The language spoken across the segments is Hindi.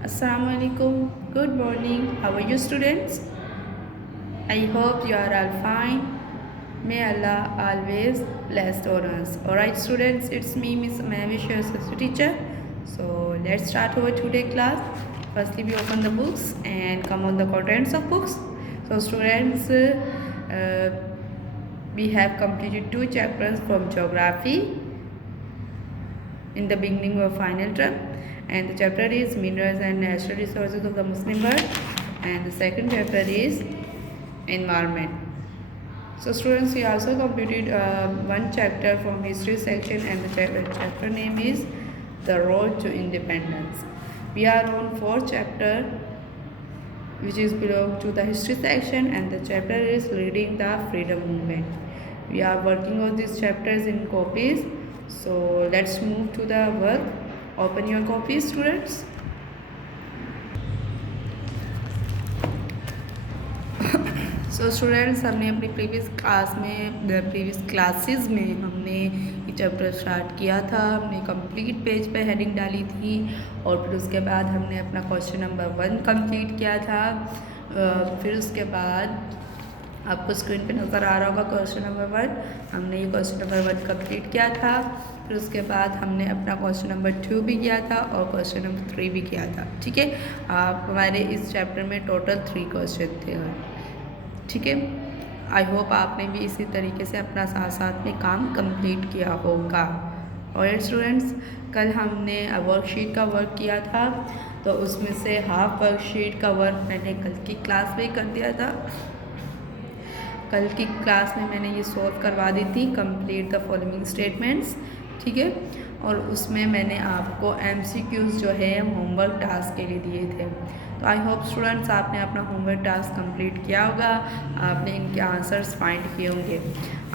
Assalamualaikum. Good morning. How are you, students? I hope you are all fine. May Allah always bless us. Alright, students, it's me, Miss Mavish, your assistant teacher. So let's start our today class. Firstly, we open the books and come on the contents of books. So, students, we have completed 2 chapters from geography in the beginning of final term, and the chapter is minerals and natural resources of the Muslim world, and the second chapter is environment. So students, we also completed one chapter from history section, and the chapter name is the road to independence. We are on 4th chapter, which is belong to the history section, and the chapter is leading the freedom movement. We are working on these chapters in copies. So let's move to the work. Open your copies, students. So students, हमने अपनी प्रीवियस क्लासेस में हमने ये चैप्टर स्टार्ट किया था। हमने कंप्लीट पेज पे हेडिंग डाली थी, और फिर उसके बाद हमने अपना क्वेश्चन नंबर 1 कंप्लीट किया था। फिर उसके बाद आपको स्क्रीन पे नज़र आ रहा होगा क्वेश्चन नंबर 1। हमने ये क्वेश्चन नंबर 1 कंप्लीट किया था। फिर उसके बाद हमने अपना क्वेश्चन नंबर 2 भी किया था, और क्वेश्चन नंबर 3 भी किया था। ठीक है, आप हमारे इस चैप्टर में टोटल 3 क्वेश्चन थे। ठीक है, आई होप आपने भी इसी तरीके से अपना साथ साथ में काम कंप्लीट किया होगा। और स्टूडेंट्स, कल हमने वर्कशीट का वर्क किया था, तो उसमें से हाफ वर्कशीट का वर्क मैंने कल की क्लास में कर दिया था। कल की क्लास में मैंने ये सॉल्व करवा दी थी, कंप्लीट द फॉलोइंग स्टेटमेंट्स। ठीक है, और उसमें मैंने आपको MCQs जो है होमवर्क टास्क के लिए दिए थे। तो आई होप स्टूडेंट्स, आपने अपना होमवर्क टास्क कंप्लीट किया होगा, आपने इनके आंसर्स फाइंड किए होंगे।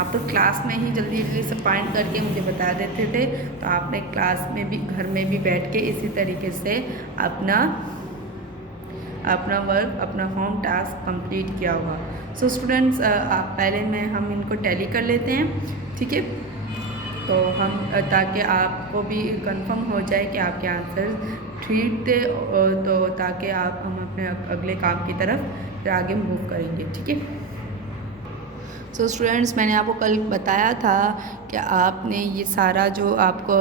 आप तो क्लास में ही जल्दी जल्दी से फाइंड करके मुझे बता देते थे, तो आपने क्लास में भी, घर में भी बैठ के इसी तरीके से अपना वर्क, अपना होम टास्क कंप्लीट किया होगा। सो स्टूडेंट्स, आप पहले हम इनको टैली कर लेते हैं। ठीक है, तो हम ताकि आपको भी कंफर्म हो जाए कि आपके आंसर ठीक थे, तो ताकि हम अपने अगले काम की तरफ आगे मूव करेंगे। ठीक है, सो स्टूडेंट्स, मैंने आपको कल बताया था कि आपने ये सारा जो आपको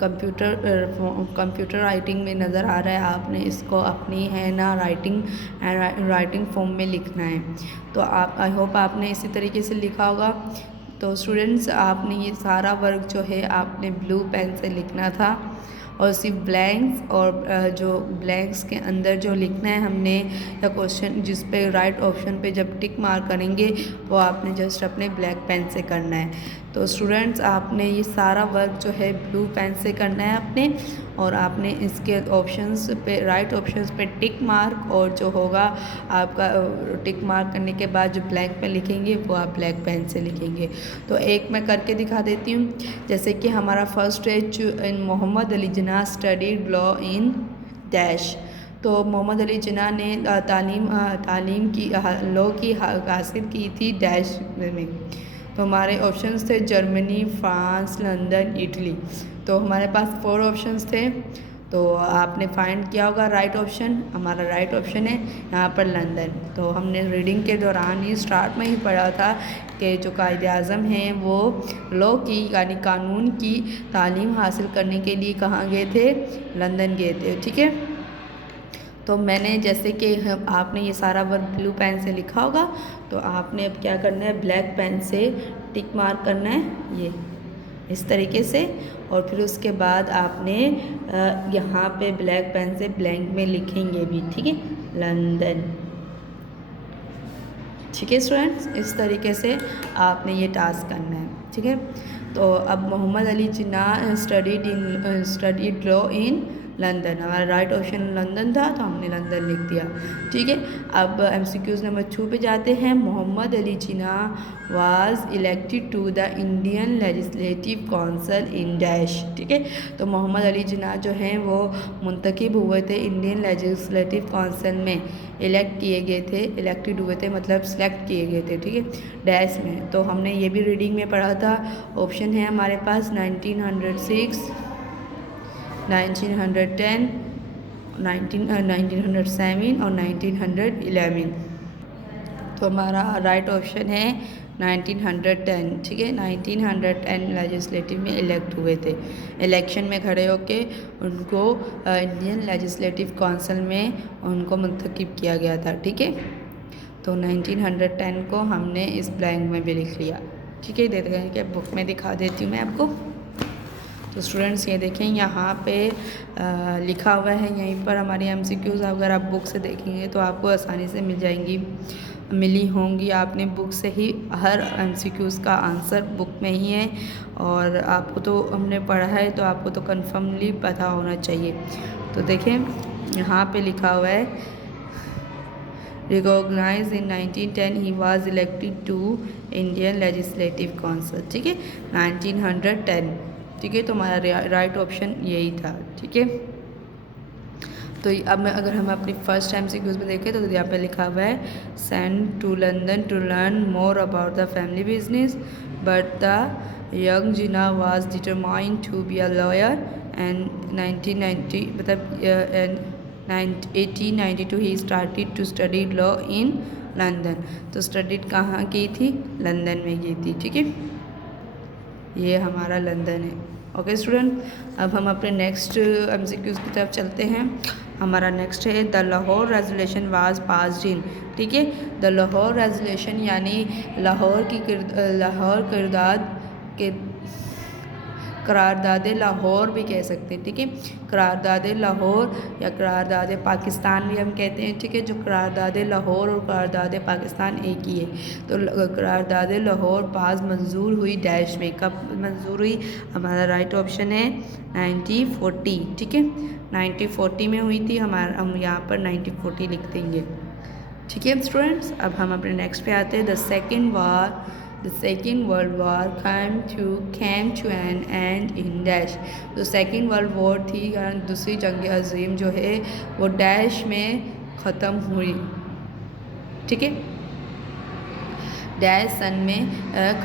कंप्यूटर राइटिंग में नज़र आ रहा है, आपने इसको अपनी है ना राइटिंग फॉर्म में लिखना है। तो आप, आई होप आपने इसी तरीके से लिखा होगा। तो स्टूडेंट्स, आपने ये सारा वर्क जो है आपने ब्लू पेन से लिखना था, और सिर्फ ब्लैंक्स, और जो ब्लैंक्स के अंदर जो लिखना है हमने, या क्वेश्चन जिस पे राइट ऑप्शन पे जब टिक मार्क करेंगे, वो आपने जस्ट अपने ब्लैक पेन से करना है। तो स्टूडेंट्स, आपने ये सारा वर्क जो है ब्लू पेन से करना है आपने, और आपने इसके ऑप्शंस पे, राइट ऑप्शंस पे टिक मार्क, और जो होगा आपका टिक मार्क करने के बाद जो ब्लैक पेन लिखेंगे वो आप ब्लैक पेन से लिखेंगे। तो एक मैं करके दिखा देती हूँ। जैसे कि हमारा फर्स्ट है, इन मोहम्मद अली जिन्ना स्टडीड लॉ इन डैश। तो मोहम्मद अली जिन्ना ने तालीम की लॉ की हासिल की थी डैश में। तो हमारे ऑप्शंस थे जर्मनी, फ्रांस, लंदन, इटली। तो हमारे पास 4 ऑप्शंस थे। तो आपने फाइंड किया होगा राइट ऑप्शन। हमारा राइट ऑप्शन है यहाँ पर लंदन। तो हमने रीडिंग के दौरान ही स्टार्ट में ही पढ़ा था कि जो कायदे आज़म हैं वो लॉ की, यानी कानून की तालीम हासिल करने के लिए कहाँ गए थे? लंदन गए थे। ठीक है, तो मैंने जैसे कि आपने ये सारा वर्क ब्लू पेन से लिखा होगा, तो आपने अब क्या करना है, ब्लैक पेन से टिक मार्क करना है ये इस तरीके से, और फिर उसके बाद आपने यहाँ पे ब्लैक पेन से ब्लैंक में लिखेंगे भी। ठीक है, लंदन। ठीक है स्टूडेंट्स, इस तरीके से आपने ये टास्क करना है। ठीक है, तो अब मोहम्मद अली जिन्ना स्टडीड लॉ इन लंदन। हमारा राइट ऑप्शन लंदन था, तो हमने लंदन लिख दिया। ठीक है, अब MCQs नंबर 2 पे जाते हैं। Muhammad Ali Jinnah was elected to the Indian legislative council in dash. ठीक है, तो मोहम्मद अली जिन्ना जो हैं वो मुंतखब हुए थे इंडियन लेजिस्लेटिव काउंसिल में, इलेक्टेड हुए थे मतलब सेलेक्ट किए गए थे। ठीक है, डैश में। तो हमने ये भी रीडिंग में पढ़ा था। ऑप्शन है हमारे पास 1906, 1910, 1907 और 1911। तो हमारा राइट ऑप्शन है 1910। ठीक है, 1910 लेजिस्लेटिव में इलेक्ट हुए थे, इलेक्शन में खड़े होके उनको इंडियन लेजिस्लेटिव काउंसिल में उनको मुंतखब किया गया था। ठीक है, तो 1910 को हमने इस ब्लैंक में भी लिख लिया। ठीक है, देते हैं कि बुक में दिखा देती हूँ मैं आपको। तो स्टूडेंट्स ये देखें, यहाँ पे लिखा हुआ है, यहीं पर हमारी MCQs अगर आप बुक से देखेंगे तो आपको आसानी से मिली होंगी। आपने बुक से ही हर MCQs का आंसर बुक में ही है, और आपको तो हमने पढ़ा है तो आपको तो कन्फर्मली पता होना चाहिए। तो देखें, यहाँ पे लिखा हुआ है recognise in 1910 he was elected to Indian legislative council. ठीक है, 1910। ठीक है, तो हमारा राइट ऑप्शन यही था। ठीक है, तो अब अगर हम अपनी फर्स्ट MCQs में देखें तो यहाँ पे लिखा हुआ है send to London to learn more about the family business, but the young Jinnah was determined to be a lawyer and 1990 मतलब 1892 he started to study law in London. तो स्टडीड कहाँ की थी? लंदन में की थी। ठीक है, ये हमारा लंदन है। ओके स्टूडेंट, अब हम अपने नेक्स्ट MCQs की तरफ चलते हैं। हमारा नेक्स्ट है the Lahore resolution was passed in. ठीक है, द लाहौर रेजोल्यूशन यानी लाहौर किरदाद के करारदाद लाहौर भी कह सकते हैं। ठीक है, करारदाद लाहौर या करारदाद पाकिस्तान भी हम कहते हैं। ठीक है, जो करारदाद लाहौर और करारदाद पाकिस्तान एक ही है। तो करारदाद लाहौर पास मंजूर हुई डैश में, कब मंजूर हुई? हमारा राइट ऑप्शन है 1940। ठीक है, 1940 में हुई थी। हम यहाँ पर 1940 लिख देंगे। ठीक है स्टूडेंट्स, अब हम अपने नेक्स्ट पे आते हैं। The Second World War came to an end in dash। तो सेकेंड वर्ल्ड वॉर थी, दूसरी जंग अजीम जो है वो डैश में ख़त्म हुई। ठीक है, डैश सन में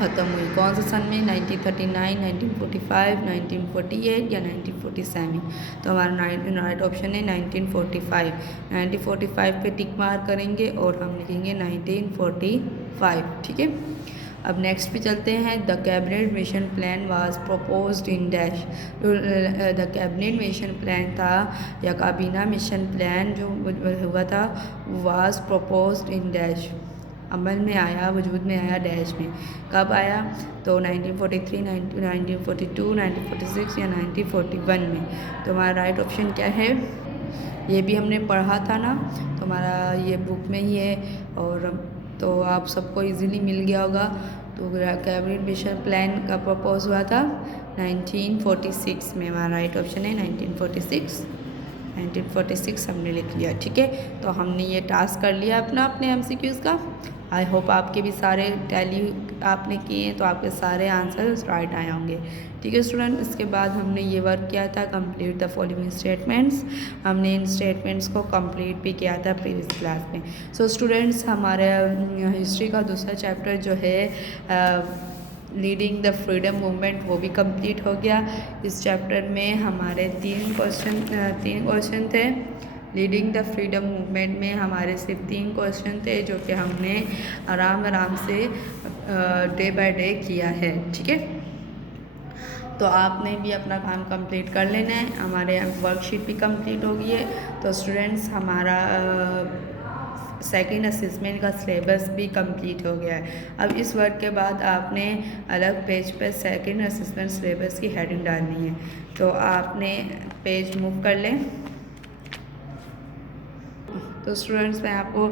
ख़त्म हुई। कौन से सन में? 1939, 1945, 1948 या 1947। तो हमारा राइट ऑप्शन है 1945। 1945 पे टिक मार करेंगे और हम लिखेंगे 1945। ठीक है, अब नेक्स्ट पे चलते हैं। The cabinet mission plan was proposed in dash. The cabinet mission plan था या काबीना मिशन प्लान जो हुआ था वाज प्रपोज्ड इन डैश, अमल में आया, वजूद में आया डैश में। कब आया? तो 1943, 1942, 1946 या 1941 में। तो हमारा राइट ऑप्शन क्या है? ये भी हमने पढ़ा था ना, तो हमारा ये बुक में ही है और तो आप सबको इजीली मिल गया होगा। तो कैबिनेट मिशन प्लान का प्रपोज हुआ था 1946 में। हमारा राइट ऑप्शन है 1946। 1946 हमने लिख लिया। ठीक है, तो हमने ये टास्क कर लिया अपने MCQs का। आई होप आपके भी सारे टैली आपने किए हैं तो आपके सारे आंसर्स राइट आए होंगे। ठीक है स्टूडेंट, इसके बाद हमने ये वर्क किया था कंप्लीट द फॉलोइंग स्टेटमेंट्स। हमने इन स्टेटमेंट्स को कंप्लीट भी किया था प्रीवियस क्लास में। सो स्टूडेंट्स, हमारे हिस्ट्री का दूसरा चैप्टर जो है लीडिंग द फ्रीडम मूवमेंट वो भी कंप्लीट हो गया। इस चैप्टर में हमारे तीन क्वेश्चन थे। लीडिंग द फ्रीडम मूवमेंट में हमारे सिर्फ 3 क्वेश्चन थे जो कि हमने आराम से डे बाय डे किया है। ठीक है, तो आपने भी अपना काम कंप्लीट कर लेना है। हमारे वर्कशीट भी कंप्लीट हो गई है। तो स्टूडेंट्स, हमारा सेकेंड असेसमेंट का सिलेबस भी कंप्लीट हो गया है। अब इस वर्क के बाद आपने अलग पेज पर सेकेंड असेसमेंट सिलेबस की हेडिंग डालनी है। तो आपने पेज मूव कर लें। तो स्टूडेंट्स, मैं आपको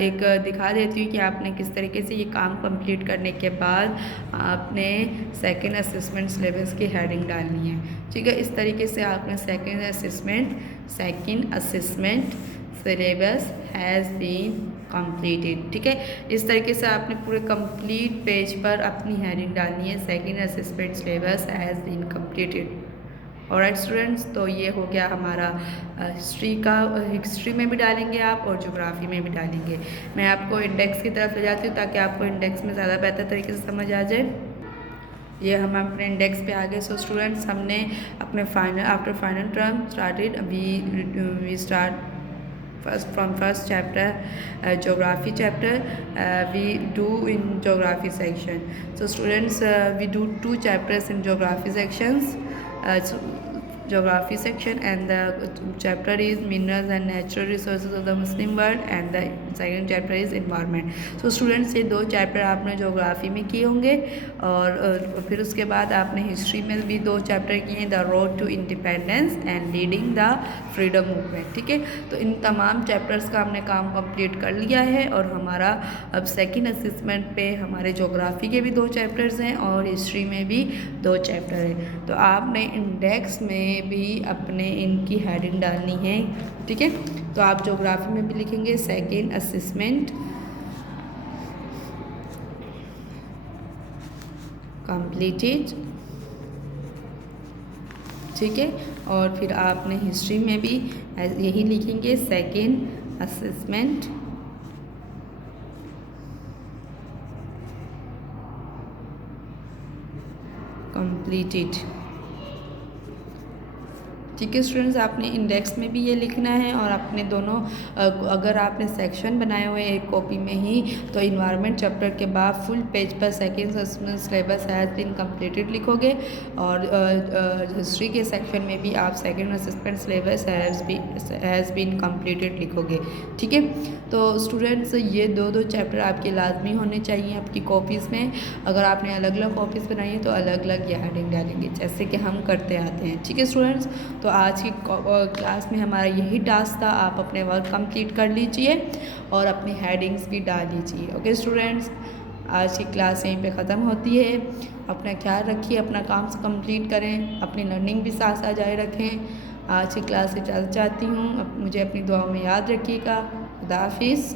एक दिखा देती हूँ कि आपने किस तरीके से ये काम कंप्लीट करने के बाद आपने सेकेंड असेसमेंट सिलेबस की हेडिंग डालनी है। ठीक है, इस तरीके से आपने second assessment syllabus has been completed. ठीक है, इस तरीके से आपने पूरे कंप्लीट पेज पर अपनी हेडिंग डालनी है, second assessment syllabus has been completed. Alright students, तो ये हो गया हमारा हिस्ट्री में भी डालेंगे आप और ज्योग्राफी में भी डालेंगे। मैं आपको इंडेक्स की तरफ ले जाती हूँ ताकि आपको इंडेक्स में ज़्यादा बेहतर तरीके से समझ आ जाए। ये हम अपने इंडेक्स पे आ गए। सो स्टूडेंट्स, हमने अपने after final term started, we start first chapter, geography chapter, we do in geography section. So students, we do 2 chapters in geography sections, geography section, and the chapter is minerals and natural resources of the Muslim world, and the second chapter is environment. So students, ये 2 चैप्टर आपने ज्योग्राफी में किए होंगे, और फिर उसके बाद आपने हिस्ट्री में भी 2 चैप्टर किए हैं, the road to independence and leading the freedom movement. ठीक है, तो इन तमाम चैप्टर्स का हमने काम कंप्लीट कर लिया है, और हमारा अब सेकंड असेसमेंट पे हमारे ज्योग्राफी के भी 2 चैप्टर्स हैं और हिस्ट्री में भी 2 चैप्टर हैं। तो आपने इंडेक्स में भी अपने इनकी हेडिंग डालनी है। ठीक है, तो आप ज्योग्राफी में भी लिखेंगे सेकंड असेसमेंट कंप्लीटेड। ठीक है, और फिर आपने हिस्ट्री में भी यही लिखेंगे सेकंड असेसमेंट कंप्लीटेड। ठीक है स्टूडेंट्स, आपने इंडेक्स में भी ये लिखना है, और अपने दोनों अगर आपने सेक्शन बनाए हुए एक कॉपी में ही, तो इन्वायरमेंट चैप्टर के बाद फुल पेज पर second assessment syllabus has been completed लिखोगे, और हिस्ट्री के सेक्शन में भी आप second assessment syllabus has been completed लिखोगे। ठीक है, तो स्टूडेंट्स, ये 2 चैप्टर आपके लाजमी होने चाहिए आपकी कॉपीज़ में। अगर आपने अलग अलग कॉपीज़ बनाई है तो अलग अलग ये हेडिंग डालेंगे, जैसे कि हम करते आते हैं। ठीक है स्टूडेंट्स, तो आज की क्लास में हमारा यही टास्क था। आप अपने वर्क कंप्लीट कर लीजिए और अपनी हेडिंग्स भी डाल लीजिए। ओके स्टूडेंट्स, आज की क्लास यहीं पे ख़त्म होती है। अपना ख्याल रखिए, अपना काम कंप्लीट करें, अपनी लर्निंग भी साथ साथ जारी रखें। आज की क्लास से इजाज़त चाहती हूँ, मुझे अपनी दुआओं में याद रखिएगा। खुदा हाफिज़।